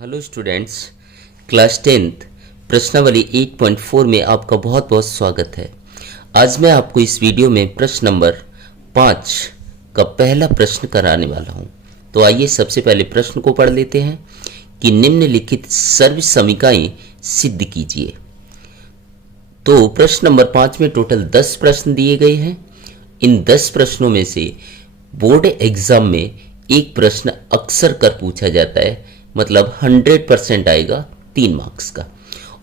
Hello students, class 10th प्रश्नावली 8.4 में आपका बहुत बहुत स्वागत है। आज मैं आपको इस वीडियो में प्रश्न नंबर 5 का पहला प्रश्न कराने वाला हूं। तो आइए सबसे पहले प्रश्न को पढ़ लेते हैं कि निम्नलिखित सर्व समीकरण सिद्ध कीजिए। तो प्रश्न नंबर 5 में टोटल 10 प्रश्न दिए गए हैं। इन 10 प्रश्नों में से बोर्ड एग्जाम में एक प्रश्न अक्सर कर पूछा जाता है, मतलब 100% आएगा 3 मार्क्स का।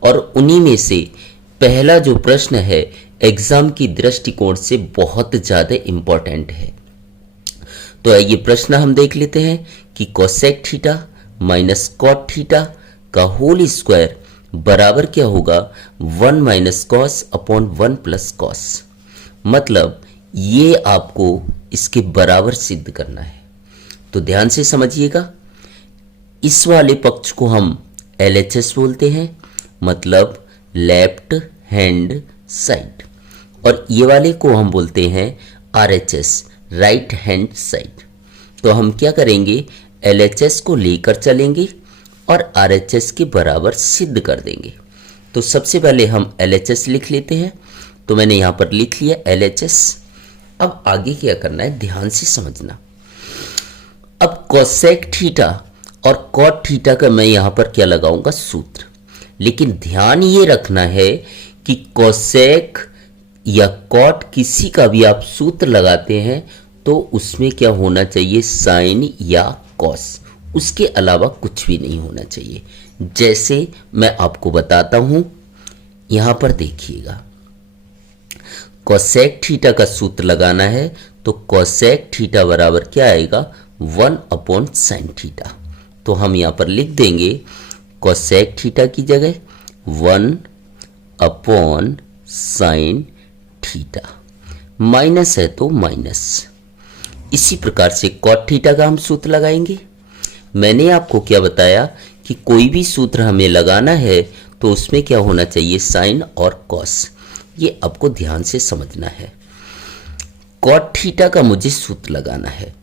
और उन्हीं में से पहला जो प्रश्न है एग्जाम की दृष्टिकोण से बहुत ज़्यादा इम्पोर्टेंट है। तो आइए प्रश्न हम देख लेते हैं कि cosec theta minus cot theta का होल स्क्वायर बराबर क्या होगा 1 minus cos upon 1 plus cos. मतलब ये आपको इसके बराबर सिद्ध करना है। तो ध्यान से समझिएगा, इस वाले पक्ष को हम LHS बोलते हैं, मतलब लेफ्ट हैंड साइड, और ये वाले को हम बोलते हैं RHS, राइट हैंड साइड। तो हम क्या करेंगे, LHS को लेकर चलेंगे और RHS के बराबर सिद्ध कर देंगे। तो सबसे पहले हम LHS लिख लेते हैं। तो मैंने यहाँ पर लिख लिया LHS। अब आगे क्या करना है, ध्यान से समझना। अब कोसेक थीटा और कॉट थीटा का मैं यहां पर क्या लगाऊंगा, सूत्र। लेकिन ध्यान ये रखना है कि कोसेक या कॉट किसी का भी आप सूत्र लगाते हैं तो उसमें क्या होना चाहिए, साइन या कॉस, उसके अलावा कुछ भी नहीं होना चाहिए। जैसे मैं आपको बताता हूं, यहां पर देखिएगा, कोसेक थीटा का सूत्र लगाना है तो कोसेक थीटा बराबर क्या आएगा, 1 अपॉन साइन थीटा। तो हम यहां पर लिख देंगे कोसेक थीटा की जगह 1 अपॉन साइन थीटा, माइनस है तो माइनस। इसी प्रकार से कॉट थीटा का हम सूत्र लगाएंगे। मैंने आपको क्या बताया कि कोई भी सूत्र हमें लगाना है तो उसमें क्या होना चाहिए, साइन और कॉस। ये आपको ध्यान से समझना है। कॉट थीटा का मुझे सूत्र लगाना है,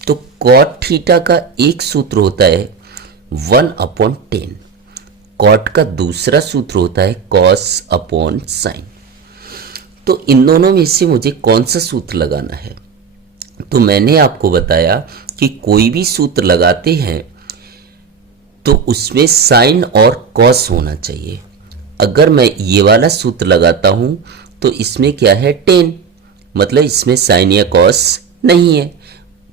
तो कॉट थीटा का एक सूत्र होता है 1 अपॉन 10, कॉट का दूसरा सूत्र होता है कॉस अपॉन साइन। तो इन दोनों में से मुझे कौन सा सूत्र लगाना है, तो मैंने आपको बताया कि कोई भी सूत्र लगाते हैं तो उसमें साइन और कॉस होना चाहिए। अगर मैं ये वाला सूत्र लगाता हूं तो इसमें क्या है, 10, मतलब इसमें साइन या कॉस नहीं है,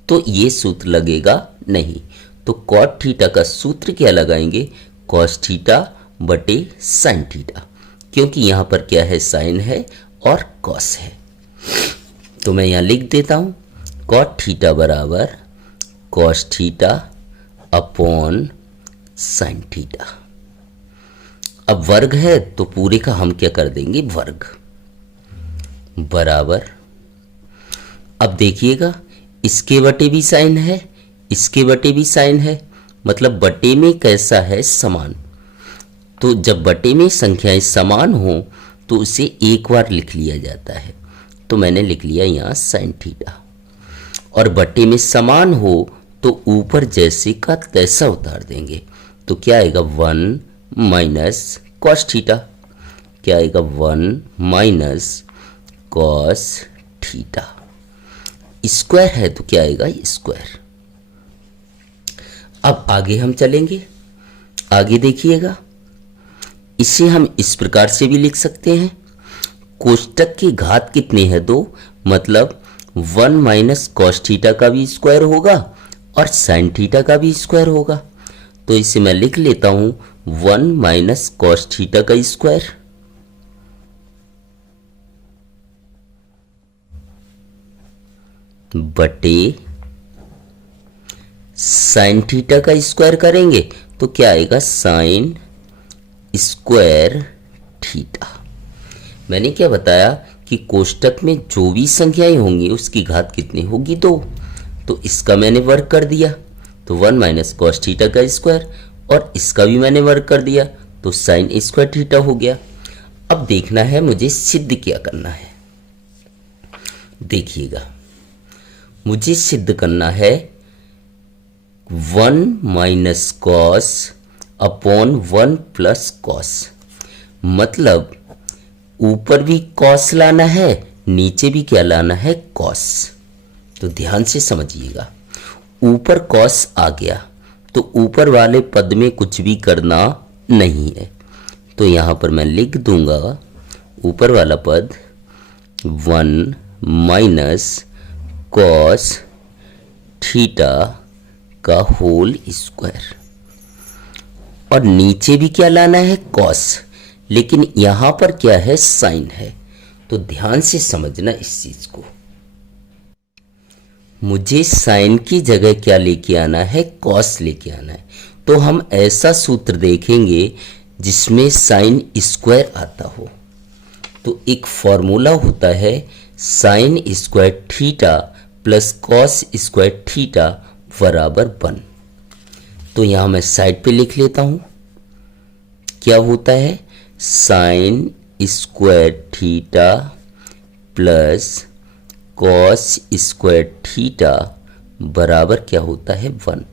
तो ये सूत्र लगेगा नहीं। तो कॉट थीटा का सूत्र क्या लगाएंगे, कॉस थीटा बटे साइन थीटा, क्योंकि यहां पर क्या है, साइन है और कॉस है। तो मैं यहां लिख देता हूं कॉट थीटा बराबर cos theta upon sine theta. अब वर्ग है तो पूरे का हम क्या कर देंगे, वर्ग बराबर। अब देखिएगा, इसके बटे भी साइन है, इसके बटे भी साइन है, मतलब बटे में कैसा है, समान। तो जब बटे में संख्याएं समान हो तो उसे एक बार लिख लिया जाता है। तो मैंने लिख लिया यहाँ साइन थीटा। और बटे में समान हो तो ऊपर जैसे का तैसा उतार देंगे। तो क्या आएगा, 1 माइनस कॉस थीटा। क्या आएगा, 1 माइनस कॉस थीटा। स्क्वायर है तो क्या आएगा, स्क्वायर। अब आगे हम चलेंगे, आगे देखिएगा, इसे हम इस प्रकार से भी लिख सकते हैं, कोष्टक की घात कितने हैं, 2, मतलब 1 माइनस कॉस थीटा का भी स्क्वायर होगा और साइन थीटा का भी स्क्वायर होगा। तो इसे मैं लिख लेता हूं 1 माइनस कॉस थीटा का स्क्वायर बटे साइन थीटा का स्क्वायर करेंगे तो क्या आएगा, साइन स्क्वायर थीटा। मैंने क्या बताया कि कोष्टक में जो भी संख्याएं होंगी उसकी घात कितनी होगी, 2। तो इसका मैंने वर्ग कर दिया तो 1 माइनस कॉस थीटा का स्क्वायर, और इसका भी मैंने वर्ग कर दिया तो साइन स्क्वायर थीटा हो गया। अब देखना है मुझे सिद्ध क्या करना है। देखिएगा, मुझे सिद्ध करना है 1 minus cos upon 1 plus cos. मतलब ऊपर भी कॉस लाना है, नीचे भी क्या लाना है, कॉस। तो ध्यान से समझिएगा, ऊपर कॉस आ गया तो ऊपर वाले पद में कुछ भी करना नहीं है। तो यहां पर मैं लिख दूंगा ऊपर वाला पद 1 माइनस कॉस थीटा का होल स्क्वायर। और नीचे भी क्या लाना है, कॉस, लेकिन यहां पर क्या है, साइन है। तो ध्यान से समझना इस चीज को, मुझे साइन की जगह क्या लेके आना है, कॉस लेके आना है। तो हम ऐसा सूत्र देखेंगे जिसमें साइन स्क्वायर आता हो। तो एक फॉर्मूला होता है sine square theta plus cos square theta बराबर 1। तो यहां मैं साइड पे लिख लेता हूं, क्या होता है, sine square theta plus cos square theta बराबर क्या होता है, 1।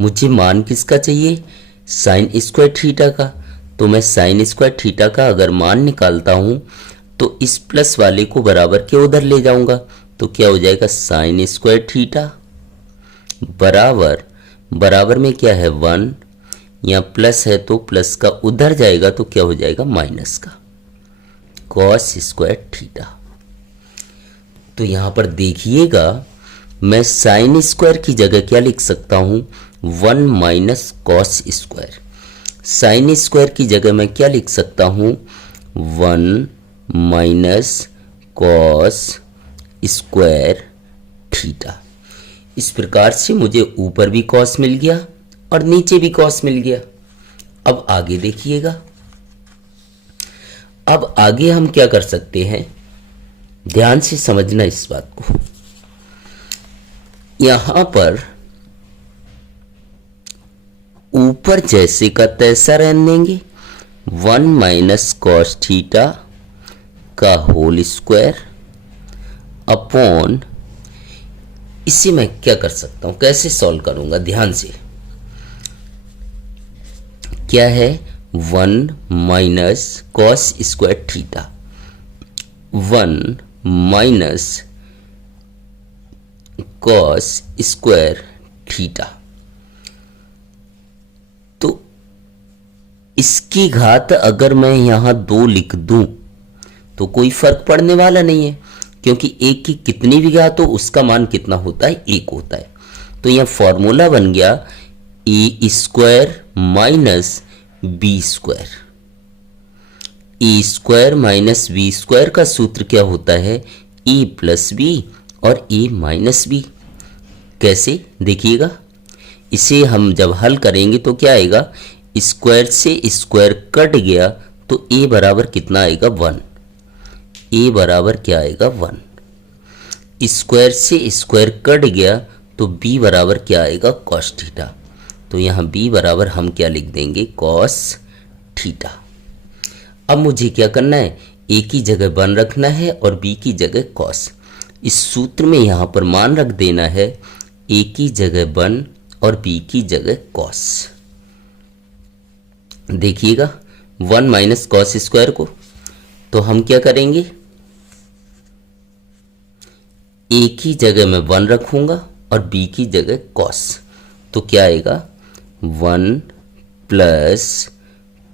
मुझे मान किसका चाहिए, साइन स्क्वायर थीटा का। तो मैं साइन स्क्वायर थीटा का अगर मान निकालता हूं तो इस प्लस वाले को बराबर के उधर ले जाऊंगा। तो क्या हो जाएगा, साइन स्क्वायर थीटा बराबर, बराबर में क्या है 1, या प्लस है तो प्लस का उधर जाएगा तो क्या हो जाएगा, माइनस का, कॉस स्क्वायर थीटा। तो यहां पर देखिएगा, मैं साइन स्क्वायर की जगह क्या लिख सकता हूं, 1 minus cos square. Sine square की जगह मैं क्या लिख सकता हूं, 1 माइनस कॉस स्क्वायर थीटा। इस प्रकार से मुझे ऊपर भी कॉस मिल गया और नीचे भी कॉस मिल गया। अब आगे देखिएगा, अब आगे हम क्या कर सकते हैं, ध्यान से समझना इस बात को। यहां पर ऊपर जैसे का तैसा रहने देंगे, 1 माइनस कॉस थीटा का होल स्क्वायर अपॉन, इसे मैं क्या कर सकता हूं, कैसे सॉल्व करूंगा, ध्यान से, क्या है 1 minus cos square theta, 1 minus cos square theta. तो इसकी घात अगर मैं यहां 2 लिख दूं तो कोई फर्क पड़ने वाला नहीं है, क्योंकि एक की कितनी भी घात हो उसका मान कितना होता है, 1 होता है। तो यह फॉर्मूला बन गया ए स्क्वायर माइनस बी स्क्वायर। ए स्क्वायर माइनस बी स्क्वायर का सूत्र क्या होता है, ए प्लस बी और ए माइनस बी। कैसे, देखिएगा, इसे हम जब हल करेंगे तो क्या आएगा, स्क्वायर से स्क्वायर कट गया तो ए बराबर कितना आएगा, 1। ए बराबर क्या आएगा, 1। स्क्वायर से स्क्वायर कट गया तो बी बराबर क्या आएगा, कॉस थीटा। तो यहां बी बराबर हम क्या लिख देंगे, कॉस थीटा। अब मुझे क्या करना है, ए की जगह 1 रखना है और बी की जगह कॉस। इस सूत्र में यहां पर मान रख देना है, ए की जगह 1 और बी की जगह कॉस। देखिएगा 1 माइनस कॉस स्क्वायर को, तो हम क्या करेंगे, ए की जगह मैं 1 रखूंगा और बी की जगह कॉस। तो क्या आएगा, 1 प्लस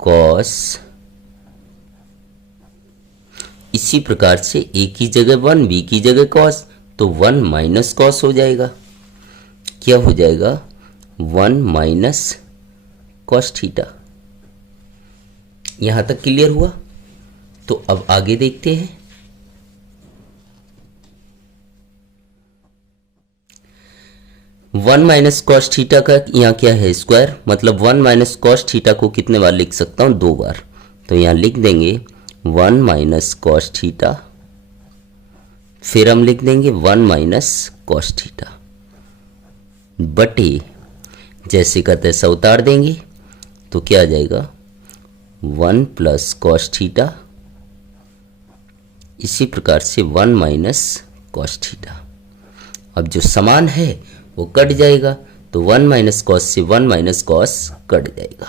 कॉस, इसी प्रकार से ए की जगह 1, बी की जगह कॉस, तो 1 माइनस कॉस हो जाएगा। क्या हो जाएगा, 1 माइनस कॉस थीटा। यहां तक क्लियर हुआ। तो अब आगे देखते हैं। वन माइनस कॉस थीटा का यहाँ क्या है, स्क्वायर, मतलब 1 माइनस कॉस थीटा को कितने बार लिख सकता हूँ, 2 बार। तो यहाँ लिख देंगे 1 माइनस कॉस थीटा, फिर हम लिख देंगे 1 माइनस कॉस थीटा बटे, जैसे का तैसा उतार देंगे तो क्या आ जाएगा, 1 प्लस कॉस थीटा, इसी प्रकार से 1 माइनस कॉस थीटा। अब जो समान है वो कट जाएगा, तो तो 1 माइनस कॉस से 1 माइनस कॉस कट जाएगा,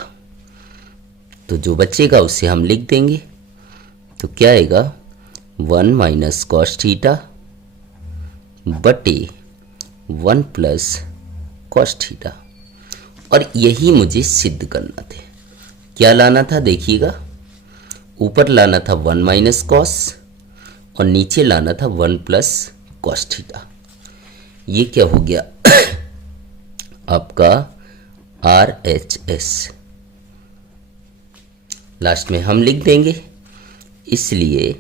तो जो बचेगा उसे हम लिख देंगे। तो क्या आएगा 1 माइनस कॉस थीटा बटे 1 प्लस कॉस थीटा। और यही मुझे सिद्ध करना था। क्या लाना था देखिएगा, ऊपर लाना था 1 माइनस कॉस और नीचे लाना था 1 प्लस कॉस थीटा। ये क्या हो गया आपका RHS। लास्ट में हम लिख देंगे, इसलिए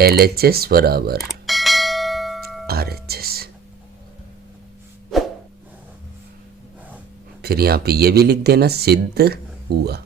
LHS बराबर RHS। फिर यहाँ पे ये भी लिख देना, सिद्ध हुआ।